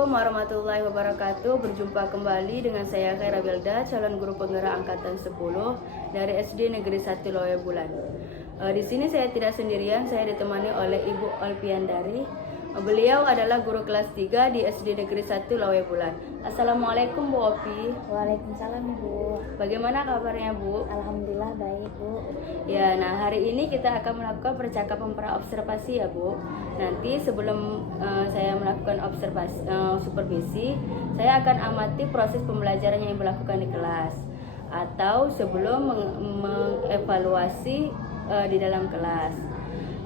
Assalamualaikum warahmatullahi wabarakatuh. Berjumpa kembali dengan saya Khaira Belda, calon guru penggerak angkatan 10 dari SD Negeri 1 Lawai Bulan. Di sini saya tidak sendirian, saya ditemani oleh Ibu Olpiandari. Beliau adalah guru kelas 3 di SD Negeri 1 Lawai Bulan. Assalamualaikum Bu Opi. Waalaikumsalam Bu. Bagaimana kabarnya Bu? Alhamdulillah baik Bu. Ya, nah hari ini kita akan melakukan percakapan praobservasi ya Bu. Nanti sebelum saya melakukan supervisi, saya akan amati proses pembelajaran yang Ibu lakukan di kelas, atau sebelum mengevaluasi di dalam kelas.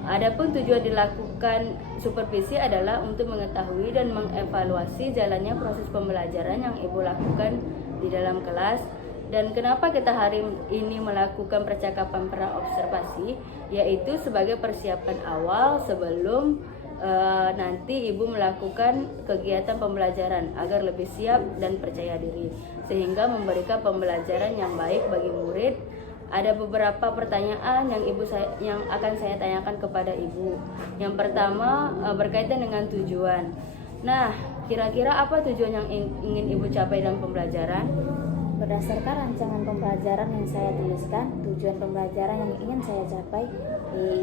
Adapun tujuan dilakukan supervisi adalah untuk mengetahui dan mengevaluasi jalannya proses pembelajaran yang Ibu lakukan di dalam kelas. Dan kenapa kita hari ini melakukan percakapan praobservasi, yaitu sebagai persiapan awal sebelum nanti Ibu melakukan kegiatan pembelajaran agar lebih siap dan percaya diri, sehingga memberikan pembelajaran yang baik bagi murid. Ada beberapa pertanyaan yang akan saya tanyakan kepada Ibu. Yang pertama berkaitan dengan tujuan. Nah, kira-kira apa tujuan yang ingin Ibu capai dalam pembelajaran? Berdasarkan rancangan pembelajaran yang saya tuliskan, tujuan pembelajaran yang ingin saya capai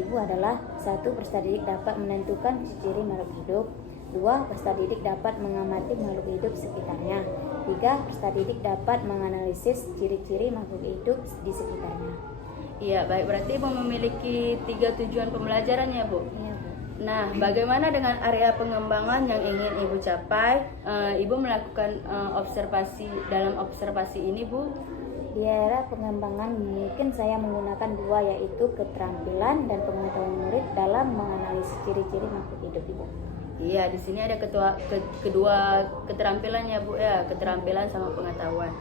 Ibu adalah: 1. Peserta didik dapat menentukan ciri-ciri makhluk hidup. 2. Peserta didik dapat mengamati makhluk hidup sekitarnya. 3. Peserta didik dapat menganalisis ciri-ciri makhluk hidup di sekitarnya. Iya, baik. Berarti Ibu memiliki 3 tujuan pembelajaran ya Bu? Iya Bu. Nah, bagaimana dengan area pengembangan yang ingin Ibu capai? Ibu melakukan dalam observasi ini Bu? Di era pengembangan mungkin saya menggunakan 2, yaitu keterampilan dan pengetahuan murid dalam menganalisis ciri-ciri makhluk hidup Ibu. Iya, di sini ada kedua keterampilan ya Bu ya, keterampilan sama pengetahuan.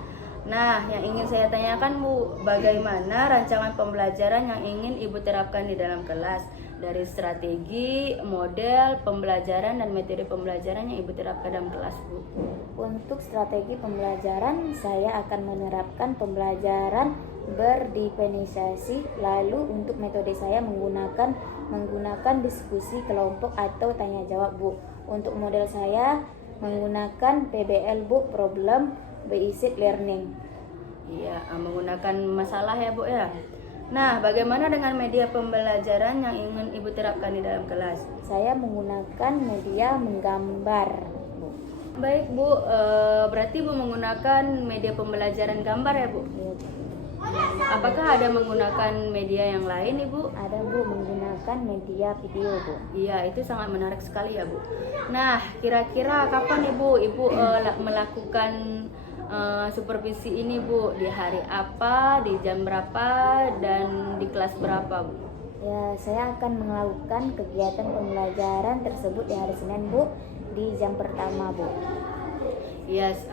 Nah, yang ingin saya tanyakan Bu, bagaimana rancangan pembelajaran yang ingin Ibu terapkan di dalam kelas, dari strategi, model pembelajaran dan metode pembelajaran yang Ibu terapkan dalam kelas Bu? Untuk strategi pembelajaran, saya akan menerapkan pembelajaran berdefinisi. Lalu untuk metode saya menggunakan diskusi kelompok atau tanya jawab Bu. Untuk model saya menggunakan PBL Bu, Problem Based Learning. Iya, menggunakan masalah ya Bu ya. Nah, bagaimana dengan media pembelajaran yang ingin Ibu terapkan di dalam kelas? Saya menggunakan media menggambar Bu. Baik Bu, berarti Bu menggunakan media pembelajaran gambar ya Bu? Iya, Bu. Apakah ada menggunakan media yang lain Ibu? Ada Bu, menggunakan media video Bu. Iya, itu sangat menarik sekali ya Bu. Nah, kira-kira kapan Ibu melakukan supervisi ini Bu? Di hari apa, di jam berapa, dan di kelas berapa Bu? Ya, saya akan melakukan kegiatan pembelajaran tersebut di hari Senin Bu, di jam pertama Bu. Yes,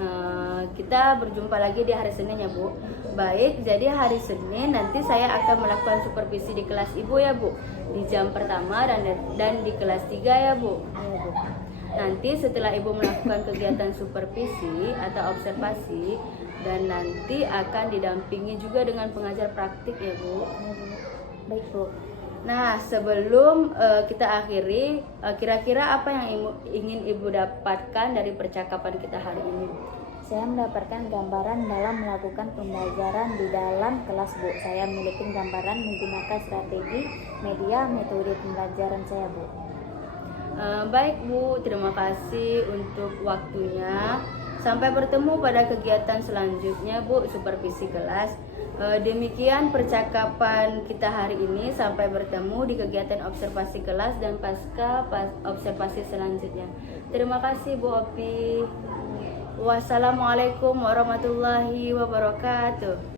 kita berjumpa lagi di hari Senin ya Bu. Baik, jadi hari Senin nanti saya akan melakukan supervisi di kelas Ibu ya Bu, di jam pertama dan di kelas 3 ya Bu. Iya Bu. Nanti setelah Ibu melakukan kegiatan supervisi atau observasi, dan nanti akan didampingi juga dengan pengajar praktik ya Bu. Iya Bu. Baik Bu. Nah, sebelum kita akhiri, kira-kira apa yang ingin Ibu dapatkan dari percakapan kita hari ini? Saya mendapatkan gambaran dalam melakukan pembelajaran di dalam kelas Bu. Saya memiliki gambaran menggunakan strategi, media, metode pembelajaran saya Bu. Baik Bu, terima kasih untuk waktunya. Sampai bertemu pada kegiatan selanjutnya Bu, supervisi kelas. Demikian percakapan kita hari ini. Sampai bertemu di kegiatan observasi kelas dan pasca observasi selanjutnya. Terima kasih Bu Opi. Wassalamualaikum warahmatullahi wabarakatuh.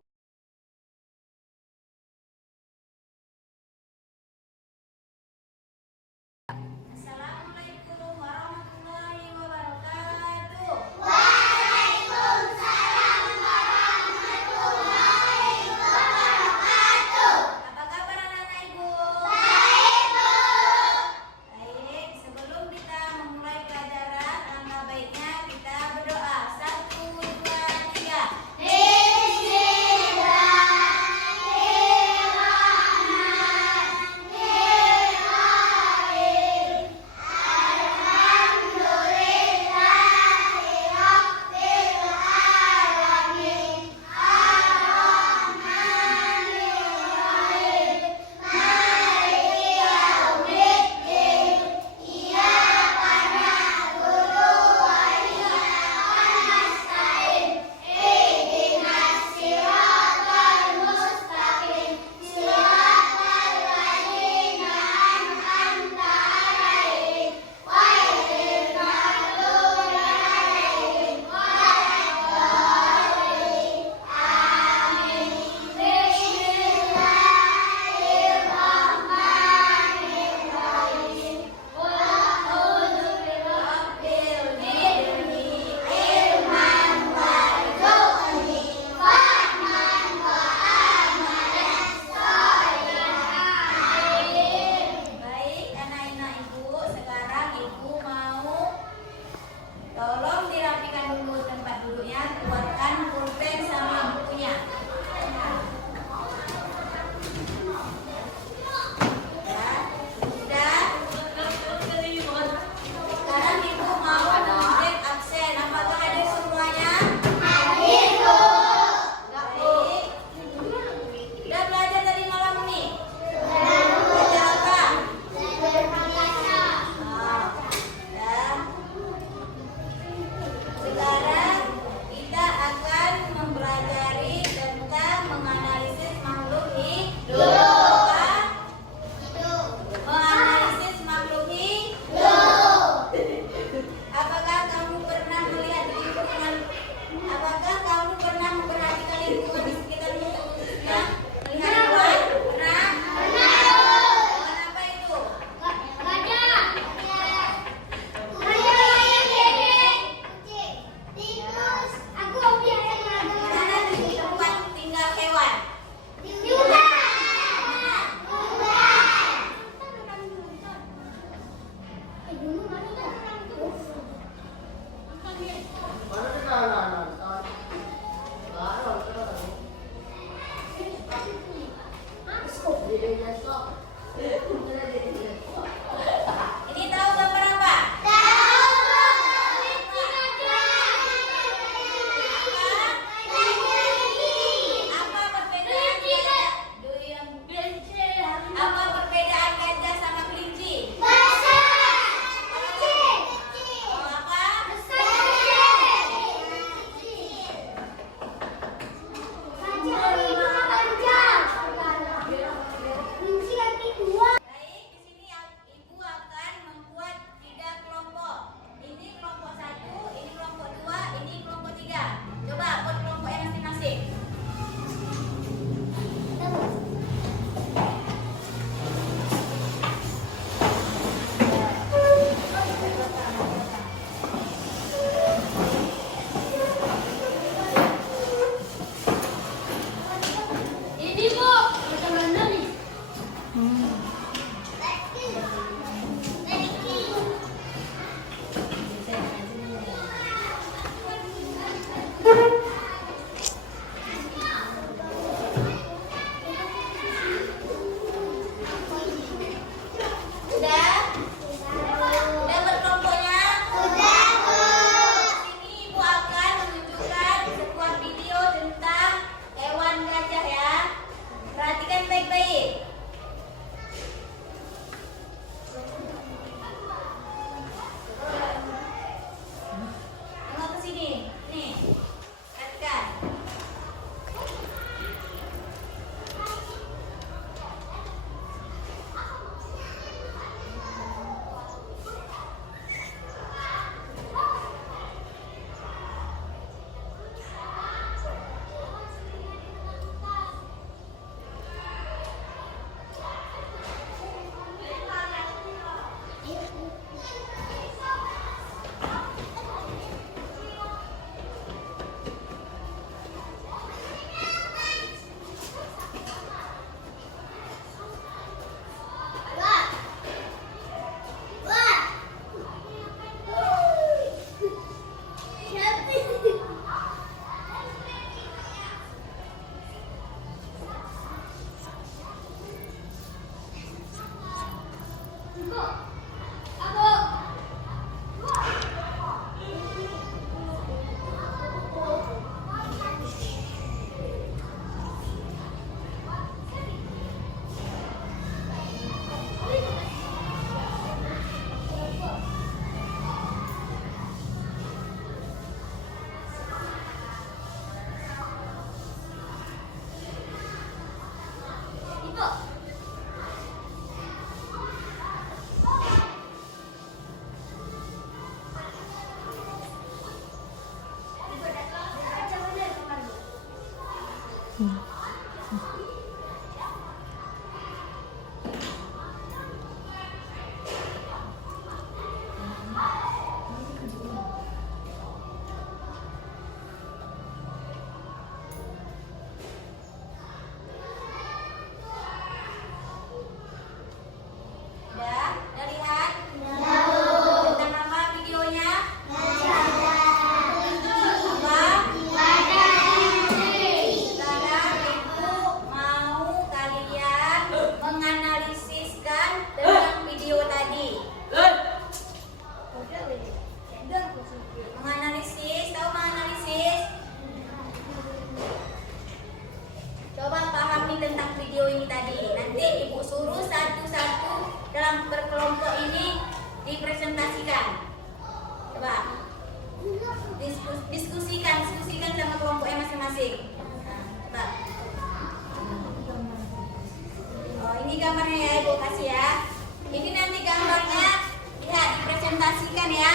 Ini tahu gambar apa? Apa perbedaan gajah? Apa perbedaan gajah sama kelinci? Oh, apa? Baik, di sini ibu akan membuat 3 kelompok. Ini kelompok 1, ini kelompok 2, ini kelompok 3. Coba buat kelompoknya masing-masing. Ini Bu, bagaimana nih? Udah? Udah berkelompoknya? Sini ibu akan menunjukkan sebuah video tentang hewan gajah ya. Perhatikan baik-baik. Tengok ke sini. Nih. Perhatikan. diskusikan sama kelompoknya masing-masing. Nah, oh, ini gambarnya ya, Ibu kasih ya. Ini nanti gambarnya lihat dipresentasikan ya.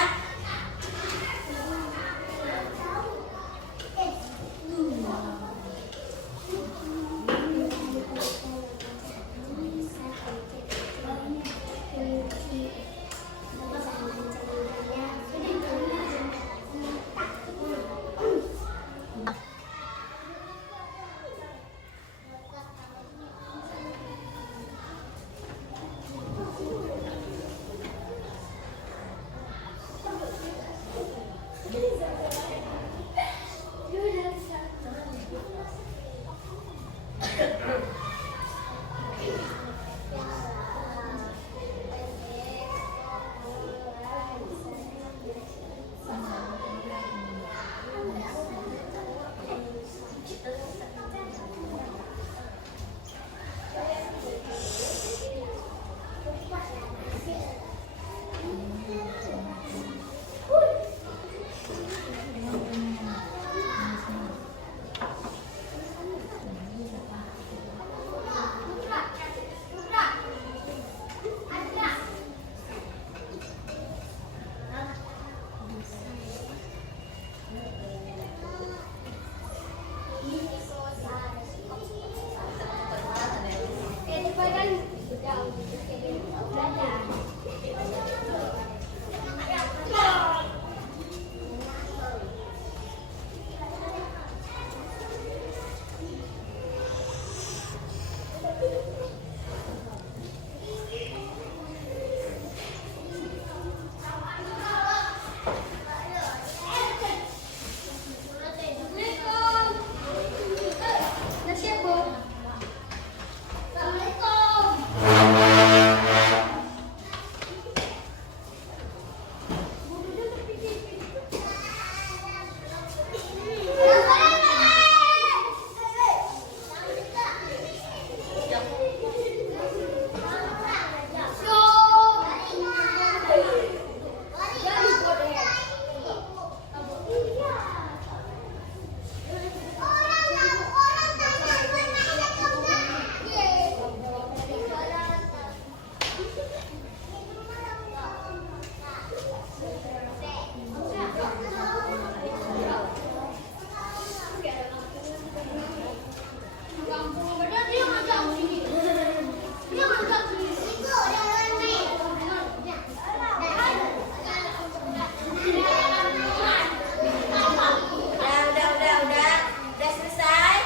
Udah selesai?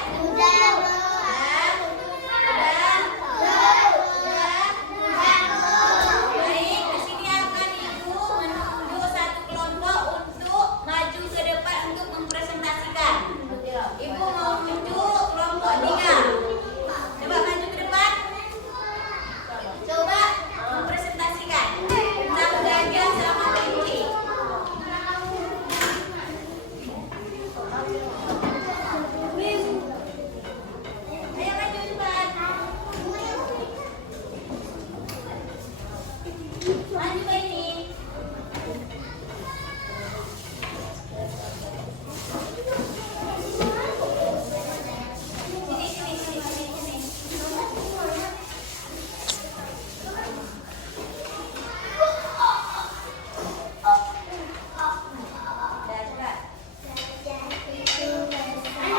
Baik, di sini akan Ibu menunjuk satu kelompok untuk maju ke depan untuk mempresentasikan. Ibu mau menunjuk kelompok 3. Coba maju ke depan. Coba mempresentasikan tentang gajah sama kelinci. Ayo maju cepat. Maju ke ini. Udah, cepat.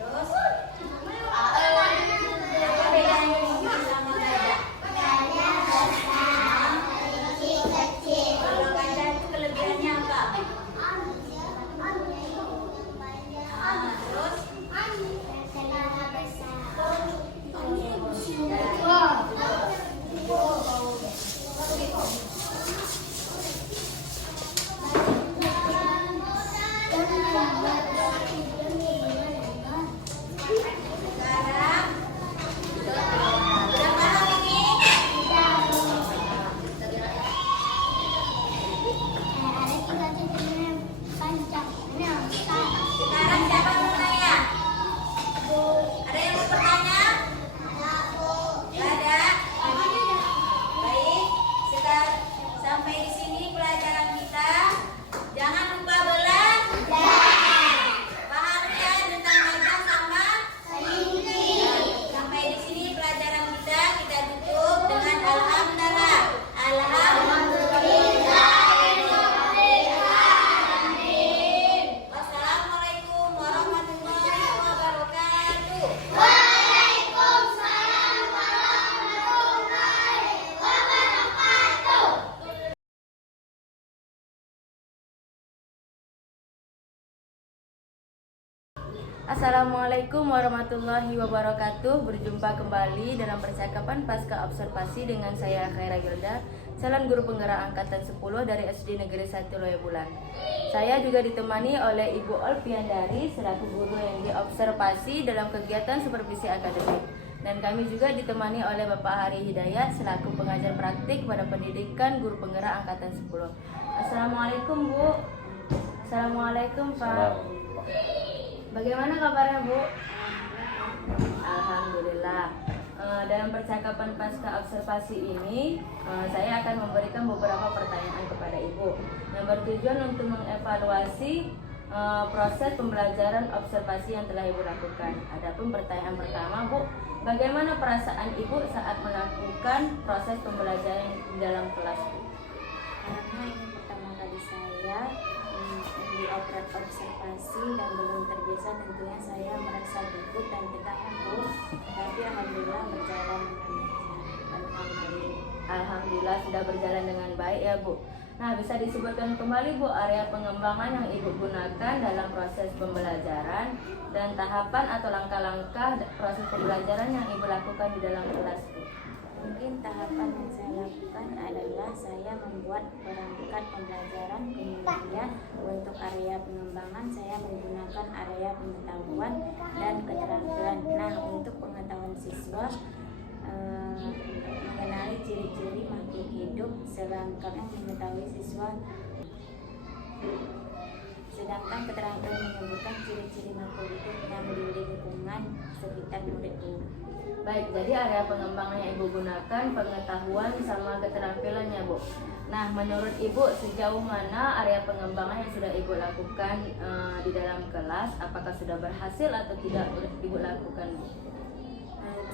Terus apa bedanya kelinci sama gajah? Kalau gajah itu kelebihannya apa? Terus sekarang udah paham ini? Sekarang siapa mau tanya? Ada yang mau bertanya? Nggak ada? Baik, sekarang sampai di sini pelajaran kita. Jangan lupa belah. Paham ya tentang gajah sama kelinci? Sampai di sini pelajaran kita tutup dengan alhamdulillah. Wassalamualaikum warahmatullahi wabarakatuh. Assalamualaikum warahmatullahi wabarakatuh. Berjumpa kembali dalam percakapan pasca observasi dengan saya Khaira Gilda, calon guru penggerak angkatan 10 dari SD Negeri 1 Loyabulan. Saya juga ditemani oleh Ibu Olpiandari selaku guru yang diobservasi dalam kegiatan supervisi akademik. Dan kami juga ditemani oleh Bapak Hari Hidayat selaku pengajar praktik pada pendidikan guru penggerak angkatan 10. Assalamualaikum Bu. Assalamualaikum Pak. Bagaimana kabarnya Bu? Alhamdulillah. Dalam percakapan pasca observasi ini, saya akan memberikan beberapa pertanyaan kepada Ibu yang bertujuan untuk mengevaluasi proses pembelajaran observasi yang telah Ibu lakukan. Adapun pertanyaan pertama, Bu, bagaimana perasaan Ibu saat melakukan proses pembelajaran di dalam kelas, Bu? Karena ini pertama kali saya di observasi dan belum terbiasa, tentunya saya merasa gugup dan tegang, Bu. Tapi alhamdulillah berjalan dengan lancar. Alhamdulillah sudah berjalan dengan baik ya, Bu. Nah, bisa disebutkan kembali, Bu, area pengembangan yang Ibu gunakan dalam proses pembelajaran dan tahapan atau langkah-langkah proses pembelajaran yang Ibu lakukan di dalam kelas, Bu. Mungkin tahapan yang saya lakukan adalah saya membuat perangkat pembelajaran, kemudian untuk area pengembangan saya menggunakan area pengetahuan dan keterampilan. Nah, untuk pengetahuan siswa mengenali ciri-ciri makhluk hidup, sedangkan keterampilan menyebutkan ciri-ciri makhluk hidup yang di lingkungan sekitar murid. Baik, jadi area pengembangan yang Ibu gunakan pengetahuan sama keterampilannya, Bu. Nah, menurut Ibu sejauh mana area pengembangan yang sudah Ibu lakukan di dalam kelas? Apakah sudah berhasil atau tidak Ibu lakukan, Bu?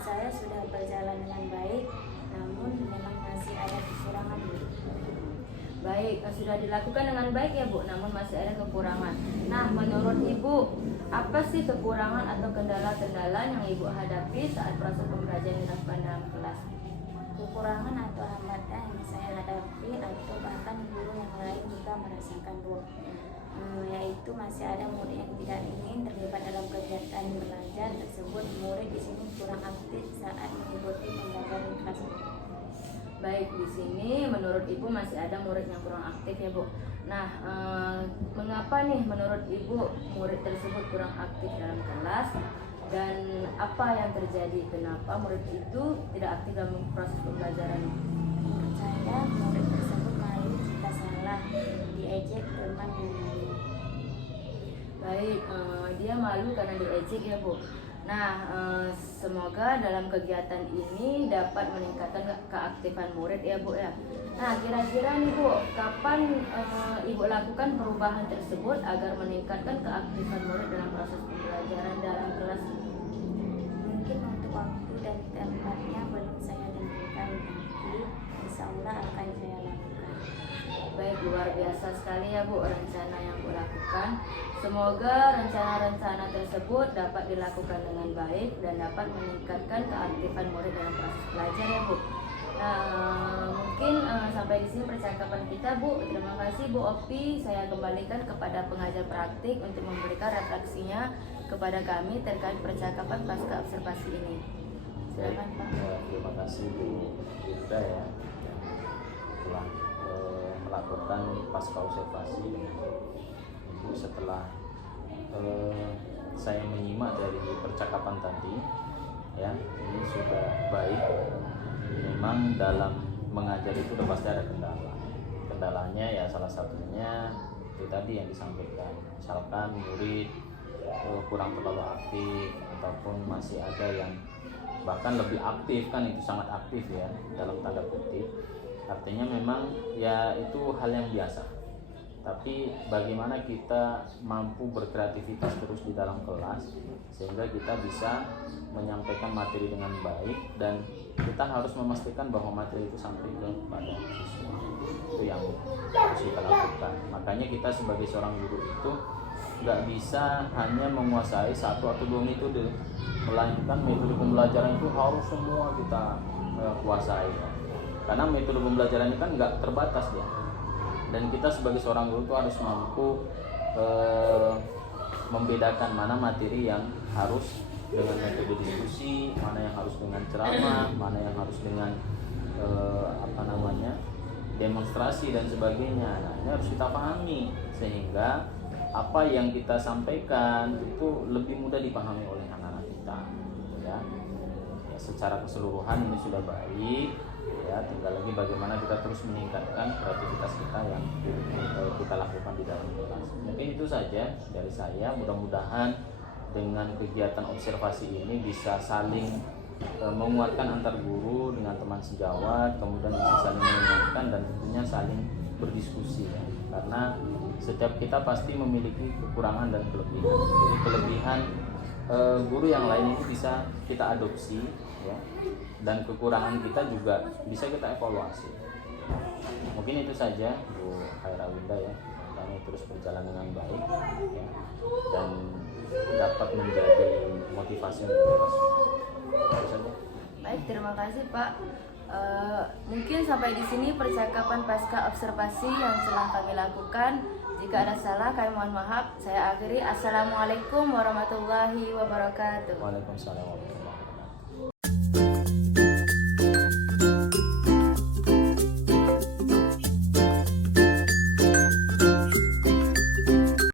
Saya sudah berjalan dengan baik, namun memang masih ada kekurangan, Bu. Baik, sudah dilakukan dengan baik ya, Bu, namun masih ada kekurangan. Nah, menurut Ibu, apa sih kekurangan atau kendala-kendala yang Ibu hadapi saat proses pembelajaran dilakukan dalam kelas? Kekurangan atau hambatan yang saya hadapi atau bahkan guru yang lain juga merasakan, Bu, yaitu masih ada murid yang tidak ingin terlibat dalam kegiatan belajar tersebut. Murid di sini kurang aktif saat mengikuti pembelajaran kelas. Baik, di sini menurut Ibu masih ada murid yang kurang aktif ya, Bu. Nah, mengapa nih menurut Ibu murid tersebut kurang aktif dalam kelas dan apa yang terjadi? Kenapa murid itu tidak aktif dalam proses pembelajaran? Menurut saya murid tersebut malu jika salah, diejek teman yang lain. Baik, dia malu karena diejek ya, Bu. Nah, semoga dalam kegiatan ini dapat meningkatkan keaktifan murid ya, Bu ya. Nah, kira-kira nih, Bu, kapan Ibu lakukan perubahan tersebut agar meningkatkan keaktifan murid dalam proses pembelajaran dalam kelas? Mungkin untuk waktu dan tempatnya belum saya tentukan, tapi insya Allah akan saya lakukan. Baik, luar biasa sekali ya, Bu, rencana yang Bu lakukan. Semoga rencana-rencana tersebut dapat dilakukan dengan baik dan dapat meningkatkan keaktifan murid dalam proses belajar ya, Bu. Mungkin sampai di sini percakapan kita, Bu. Terima kasih, Bu Opi. Saya kembalikan kepada pengajar praktik untuk memberikan refleksinya kepada kami terkait percakapan pasca observasi ini. Silakan, Pak. Terima kasih, Bu Yuda ya, yang telah melakukan pasca observasi dengan Ibu. Setelah saya menyimak dari percakapan tadi ya, ini sudah baik. Memang dalam mengajar itu udah pasti ada kendalanya ya, salah satunya itu tadi yang disampaikan, misalkan murid kurang terlalu aktif ataupun masih ada yang bahkan lebih aktif, kan itu sangat aktif ya dalam tanda kutip. Artinya memang ya itu hal yang biasa, tapi bagaimana kita mampu berkreativitas terus di dalam kelas sehingga kita bisa menyampaikan materi dengan baik dan kita harus memastikan bahwa materi itu sampai kepada siswa. Itu yang harus kita lakukan. Makanya kita sebagai seorang guru itu nggak bisa hanya menguasai satu atau dua metode, melainkan metode pembelajaran itu harus semua kita kuasai ya. Karena metode pembelajaran ini kan nggak terbatas ya, dan kita sebagai seorang guru itu harus mampu membedakan mana materi yang harus dengan metode diskusi, mana yang harus dengan ceramah, mana yang harus dengan demonstrasi dan sebagainya. Nah, ini harus kita pahami sehingga apa yang kita sampaikan itu lebih mudah dipahami oleh anak-anak kita gitu ya. Ya, secara keseluruhan ini sudah baik ya, tinggal lagi bagaimana kita terus meningkatkan kreativitas kita yang kita lakukan di dalam kelas. Mungkin itu saja dari saya. Mudah-mudahan dengan kegiatan observasi ini bisa saling menguatkan antar guru dengan teman sejawat, kemudian bisa saling mengingatkan dan tentunya saling berdiskusi ya. Karena setiap kita pasti memiliki kekurangan dan kelebihan. Jadi kelebihan guru yang lain itu bisa kita adopsi ya, dan kekurangan kita juga bisa kita evaluasi. Mungkin itu saja Bu Khairawinda ya, kami terus berjalan dengan baik ya, dan dapat menjadi motivasi untuk kita semua. Itu saja. Baik, terima kasih Pak. Mungkin sampai di sini percakapan pasca observasi yang telah kami lakukan. Jika ada salah, kami mohon maaf. Saya akhiri. Assalamualaikum warahmatullahi wabarakatuh. Waalaikumsalam warahmatullahi wabarakatuh.